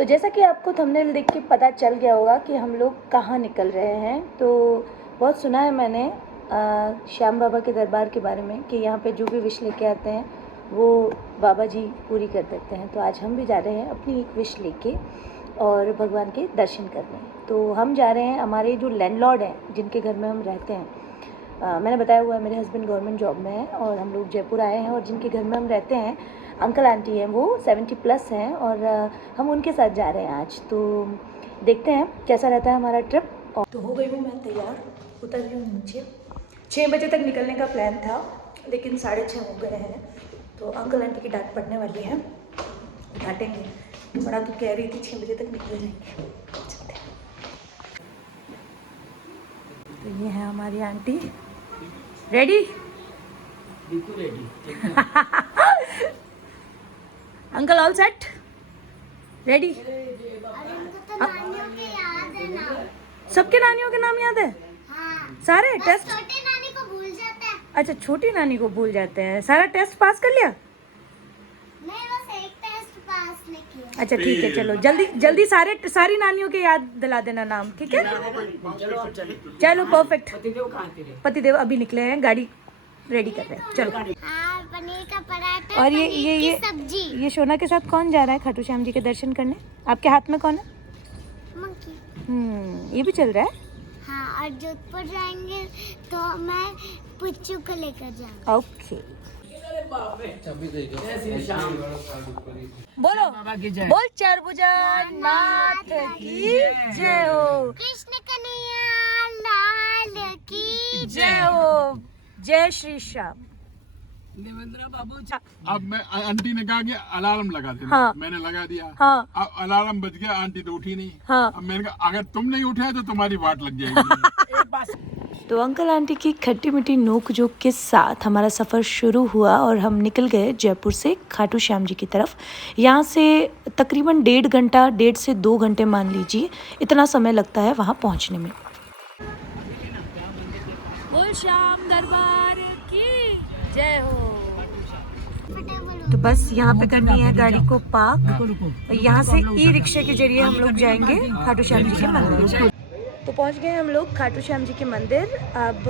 तो जैसा कि आपको थंबनेल देख के पता चल गया होगा कि हम लोग कहाँ निकल रहे हैं। तो बहुत सुना है मैंने श्याम बाबा के दरबार के बारे में कि यहाँ पे जो भी विश लेके आते हैं वो बाबा जी पूरी कर देते हैं। तो आज हम भी जा रहे हैं अपनी एक विश लेके और भगवान के दर्शन करने। तो हम जा रहे हैं, हमारे जो लैंडलॉर्ड हैं जिनके घर में हम रहते हैं, मैंने बताया हुआ है मेरे हस्बैंड गवर्नमेंट जॉब में है और हम लोग जयपुर आए हैं और जिनके घर में हम रहते हैं अंकल आंटी हैं, वो 70+ हैं और हम उनके साथ जा रहे हैं आज। तो देखते हैं कैसा रहता है हमारा ट्रिप। और तो हो गई हूँ मैं तैयार, उतर रही हूँ नीचे। 6 बजे तक निकलने का प्लान था लेकिन 6:30 हो गए हैं। तो अंकल आंटी की डांट पड़ने वाली है, डांटेंगे। बड़ा तो कह रही थी 6 बजे तक निकल जाएंगे। तो ये है हमारी आंटी। रेडी? बिल्कुल ready. Uncle all set? Ready? सबके नानियों के नाम याद है? हाँ। सारे टेस्ट? छोटी नानी को भूल जाता है। अच्छा, छोटी नानी को भूल जाते हैं। सारा टेस्ट पास कर लिया? नहीं, बस एक टेस्ट पास नहीं किया। अच्छा ठीक है, चलो जल्दी जल्दी सारी नानियों के याद दिला देना नाम, ठीक है? चलो परफेक्ट। पतिदेव अभी निकले हैं, गाड़ी रेडी कर रहे हैं। चलो। हाँ, पनीर का पराठा और पनीर की ये सब्जी। ये शोना के साथ कौन जा रहा है खाटू श्याम जी के दर्शन करने? आपके हाथ में कौन है? मंकी। ये भी चल रहा है। हाँ, और जोधपुर जाएंगे तो मैं पुच्चू को लेकर जाऊंगा। ओके, बोलो बोल चरभुजा नाथ की जय हो, कृष्ण कन्हैया लाल की जय हो, जय श्री श्याम। अब मैं आंटी ने कहा कि अलार्म लगा देना। हाँ। मैंने लगा दिया। हाँ। अब अलार्म बज गया, आंटी तो उठी नहीं। हाँ। अब मैंने कहा अगर तुम नहीं उठे तो तुम्हारी वाट लग जाएगी। तो अंकल आंटी की खट्टी मीठी नोक झोंक के साथ हमारा सफ़र शुरू हुआ और हम निकल गए जयपुर से खाटू श्याम जी की तरफ। यहाँ से तकरीबन 1.5 घंटा, 1.5 से 2 घंटे मान लीजिए, इतना समय लगता है वहाँ पहुँचने में। बोल श्याम दरबार की जय हो। तो बस यहाँ पे करनी है गाड़ी को पार्क। यहाँ से ई रिक्शा के जरिए हम लोग जाएंगे खाटू श्याम जी के मंदिर। तो पहुँच गए हम लोग खाटू श्याम जी के मंदिर। अब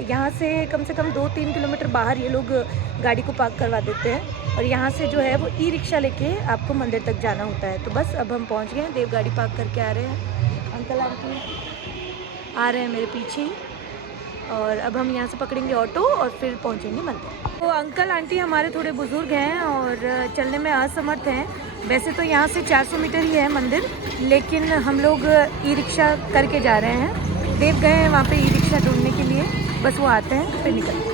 यहाँ से कम 2-3 किलोमीटर बाहर ये लोग गाड़ी को पार्क करवा देते हैं और यहाँ से जो है वो ई रिक्शा लेके आपको मंदिर तक जाना होता है। तो बस अब हम पहुँच गए हैं, देव गाड़ी पार्क करके आ रहे हैं। अंकल आंटी आ रहे हैं मेरे पीछे और अब हम यहाँ से पकड़ेंगे ऑटो और फिर पहुँचेंगे मंदिर। तो अंकल आंटी हमारे थोड़े बुजुर्ग हैं और चलने में असमर्थ हैं। वैसे तो यहाँ से 400 मीटर ही है मंदिर, लेकिन हम लोग ई रिक्शा करके जा रहे हैं। देव गए हैं वहाँ पे ई रिक्शा ढूंढने के लिए, बस वो आते हैं फिर निकलते हैं।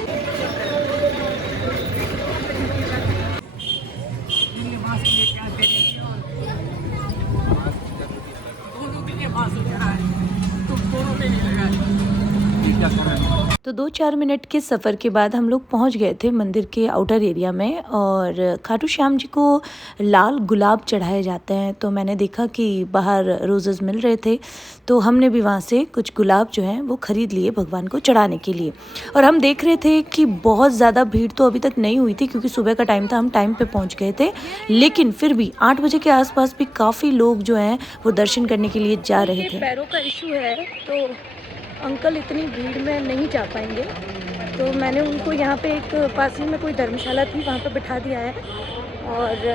तो 2-4 मिनट के सफ़र के बाद हम लोग पहुंच गए थे मंदिर के आउटर एरिया में और खाटू श्याम जी को लाल गुलाब चढ़ाए जाते हैं। तो मैंने देखा कि बाहर रोज़ेस मिल रहे थे, तो हमने भी वहाँ से कुछ गुलाब जो हैं वो ख़रीद लिए भगवान को चढ़ाने के लिए। और हम देख रहे थे कि बहुत ज़्यादा भीड़ तो अभी तक नहीं हुई थी क्योंकि सुबह का टाइम था, हम टाइम पे पहुँच गए थे, लेकिन फिर भी 8 बजे के आसपास भी काफ़ी लोग जो हैं वो दर्शन करने के लिए जा रहे थे। पैरों का इशू है तो अंकल इतनी भीड़ में नहीं जा पाएंगे, तो मैंने उनको यहाँ पे एक पास ही में कोई धर्मशाला थी वहाँ पे बिठा दिया है और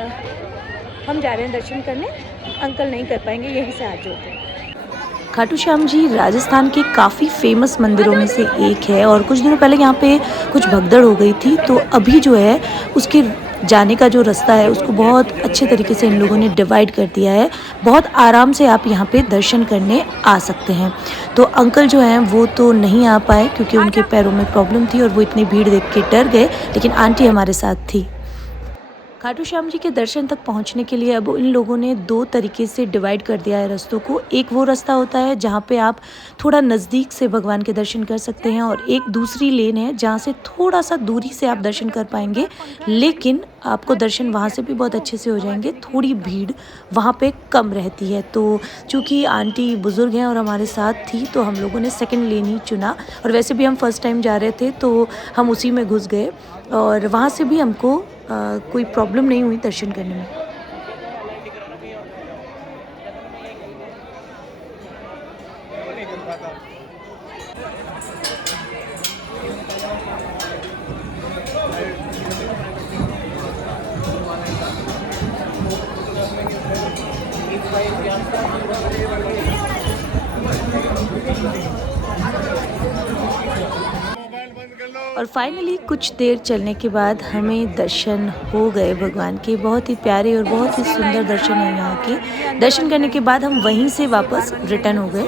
हम जा रहे हैं दर्शन करने। अंकल नहीं कर पाएंगे, यहीं से हाथ जोड़ते हैं। खाटू श्याम जी राजस्थान के काफ़ी फेमस मंदिरों में से एक है और कुछ दिनों पहले यहाँ पे कुछ भगदड़ हो गई थी, तो अभी जो है उसके जाने का जो रास्ता है उसको बहुत अच्छे तरीके से इन लोगों ने डिवाइड कर दिया है। बहुत आराम से आप यहाँ पे दर्शन करने आ सकते हैं। तो अंकल जो हैं वो तो नहीं आ पाए क्योंकि उनके पैरों में प्रॉब्लम थी और वो इतनी भीड़ देख के डर गए, लेकिन आंटी हमारे साथ थी। खाटू श्याम जी के दर्शन तक पहुंचने के लिए अब इन लोगों ने 2 तरीके से डिवाइड कर दिया है रास्तों को। एक वो रास्ता होता है जहां पे आप थोड़ा नज़दीक से भगवान के दर्शन कर सकते हैं और एक दूसरी लेन है जहां से थोड़ा सा दूरी से आप दर्शन कर पाएंगे, लेकिन आपको दर्शन वहां से भी बहुत अच्छे से हो जाएंगे। थोड़ी भीड़ वहां पे कम रहती है। तो चूँकि आंटी बुज़ुर्ग हैं और हमारे साथ थी तो हम लोगों ने सेकेंड लेन ही चुना और वैसे भी हम फर्स्ट टाइम जा रहे थे तो हम उसी में घुस गए और वहाँ से भी हमको कोई प्रॉब्लम नहीं हुई दर्शन करने में। और फाइनली कुछ देर चलने के बाद हमें दर्शन हो गए भगवान के। बहुत ही प्यारे और बहुत ही सुंदर दर्शन है यहाँ के। दर्शन करने के बाद हम वहीं से वापस रिटर्न हो गए।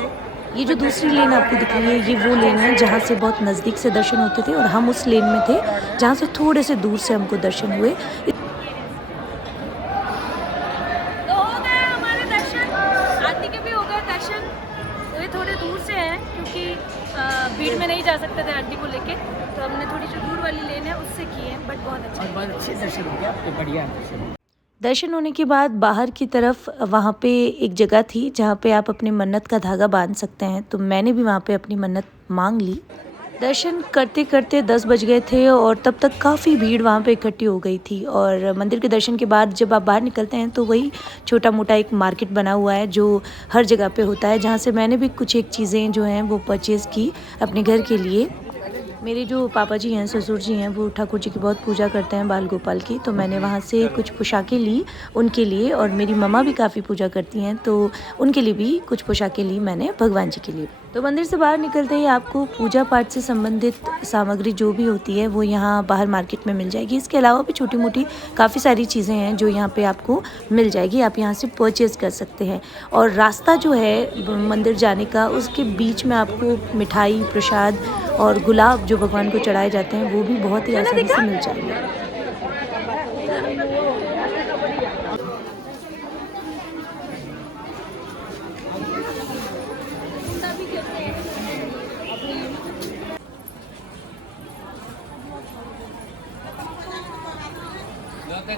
ये जो दूसरी लेन आपको दिख रही है, ये वो लेन है जहाँ से बहुत नज़दीक से दर्शन होते थे और हम उस लेन में थे जहाँ से थोड़े से दूर से हमको दर्शन हुए। तो हो गए हमारे दर्शन, आरती के भी हो गए दर्शन। तो ये थोड़े दूर से हैं क्योंकि भीड़ में नहीं जा सकते थे आंटी को लेके, तो हमने थोड़ी सी दूर वाली लेन है उससे किए हैं, बट बहुत अच्छा। और बहुत अच्छे दर्शन हो गए आपके, बढ़िया दर्शन। दर्शन होने के बाद बाहर की तरफ वहाँ पे एक जगह थी जहाँ पे आप अपनी मन्नत का धागा बांध सकते हैं, तो मैंने भी वहाँ पे अपनी मन्नत मांग ली। दर्शन करते करते 10 बज गए थे और तब तक काफ़ी भीड़ वहाँ पे इकट्ठी हो गई थी। और मंदिर के दर्शन के बाद जब आप बाहर निकलते हैं तो वही छोटा मोटा एक मार्केट बना हुआ है जो हर जगह पे होता है, जहाँ से मैंने भी कुछ एक चीज़ें जो हैं वो परचेज़ की अपने घर के लिए। मेरे जो पापा जी हैं, ससुर जी हैं, वो ठाकुर जी की बहुत पूजा करते हैं, बाल गोपाल की, तो मैंने वहाँ से कुछ पोशाकें ली उनके लिए। और मेरी मम्मा भी काफ़ी पूजा करती हैं तो उनके लिए भी कुछ पोशाकें ली मैंने भगवान जी के लिए। तो मंदिर से बाहर निकलते ही आपको पूजा पाठ से संबंधित सामग्री जो भी होती है वो यहाँ बाहर मार्केट में मिल जाएगी। इसके अलावा भी छोटी मोटी काफ़ी सारी चीज़ें हैं जो यहाँ पे आपको मिल जाएगी, आप यहाँ से परचेज़ कर सकते हैं। और रास्ता जो है मंदिर जाने का, उसके बीच में आपको मिठाई, प्रसाद और गुलाब जो भगवान को चढ़ाए जाते हैं वो भी बहुत ही आसानी से मिल जाएंगे।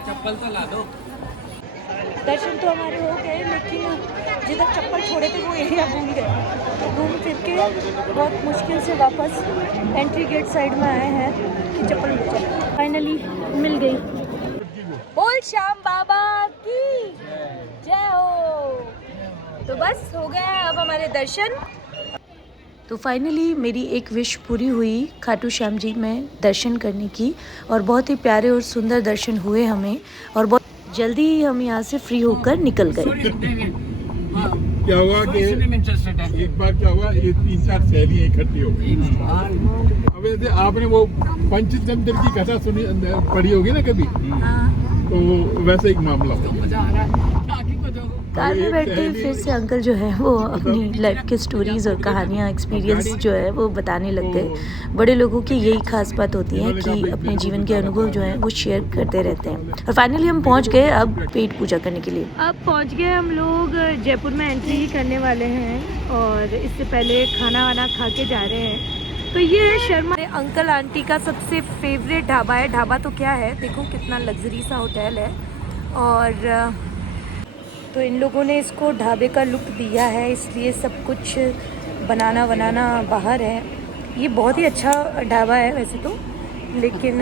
चप्पल तो ला दो। दर्शन तो हमारे हो गए, लेकिन जिधर चप्पल छोड़े थे वो एरिया भूल गए। घूम फिर के बहुत मुश्किल से वापस एंट्री गेट साइड में आए हैं कि चप्पल मिल जाए। फाइनली मिल गई। बोल श्याम बाबा की जय हो। तो बस हो गया अब हमारे दर्शन। तो फाइनली मेरी एक विश पूरी हुई खाटू श्याम जी में दर्शन करने की, और बहुत ही प्यारे और सुंदर दर्शन हुए हमें, और बहुत जल्दी ही हम यहाँ से फ्री होकर निकल गए। क्या हुआ कि एक बार क्या हुआ, ये 3-4 सहेलियां इकट्ठी हो गई। अब वैसे आपने वो पंचतंत्र की कथा सुनी, पढ़ी होगी ना कभी, तो वैसे एक मामला हो। कार में बैठे फिर से अंकल जो है वो अपनी लाइफ की स्टोरीज और कहानियाँ, एक्सपीरियंस जो है वो बताने लग गए। बड़े लोगों की यही खास बात होती है कि अपने जीवन के अनुभव जो हैं वो शेयर करते रहते हैं। और फाइनली हम पहुंच गए अब पेट पूजा करने के लिए। अब पहुंच गए हम लोग, जयपुर में एंट्री ही करने वाले हैं और इससे पहले खाना वाना खा के जा रहे हैं। तो ये है शर्मा अंकल आंटी का सबसे फेवरेट ढाबा है। ढाबा तो क्या है, देखो कितना लग्जरी सा होटल है। और तो इन लोगों ने इसको ढाबे का लुक दिया है, इसलिए सब कुछ बनाना बाहर है। ये बहुत ही अच्छा ढाबा है वैसे तो, लेकिन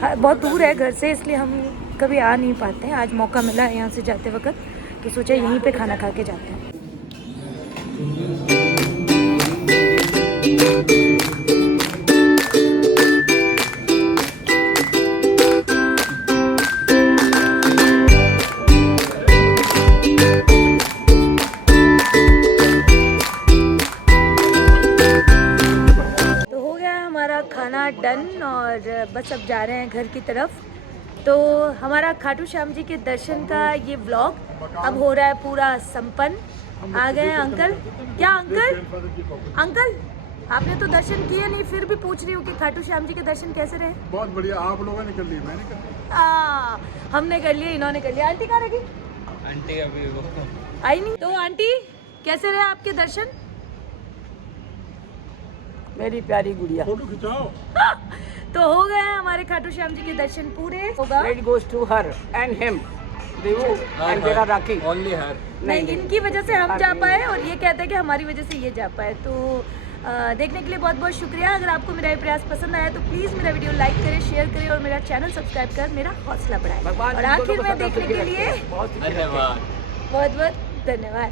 बहुत दूर है घर से, इसलिए हम कभी आ नहीं पाते हैं। आज मौका मिला है यहाँ से जाते वक्त, तो सोचा यहीं पे खाना खा के जाते हैं। खाना डन और बस अब जा रहे हैं घर की तरफ। तो हमारा खाटू श्याम जी के दर्शन का ये व्लॉग अब हो रहा है पूरा संपन्न। आ गए हैं अंकल। क्या अंकल आपने तो दर्शन किए नहीं, फिर भी पूछ रही हूँ कि खाटू श्याम जी के दर्शन कैसे रहे? बहुत बढ़िया, आप लोगों ने कर लिए, मैंने कर लिया। हमने कर लिए, इन्होंने कर लिया। आंटी कहाँ रही? आंटी अभी वो आई नहीं। तो आंटी कैसे रहे आपके दर्शन? मेरी प्यारी गुड़िया, फोटो खिंचाओ। तो हो गए हैं हमारे खाटू श्याम जी के दर्शन पूरे। होगा It goes to her and him, Devu and Bera Rakhi. Only her. नहीं, इनकी वजह से हम जा पाए और ये कहते हैं कि हमारी वजह से ये जा पाए। तो देखने के लिए बहुत बहुत शुक्रिया। अगर आपको मेरा ये प्रयास पसंद आया तो प्लीज़ मेरा वीडियो लाइक करें, शेयर करें और मेरा चैनल सब्सक्राइब कर मेरा हौसला बढ़ाएं। और आखिर में देखने के लिए धन्यवाद। बहुत बहुत धन्यवाद।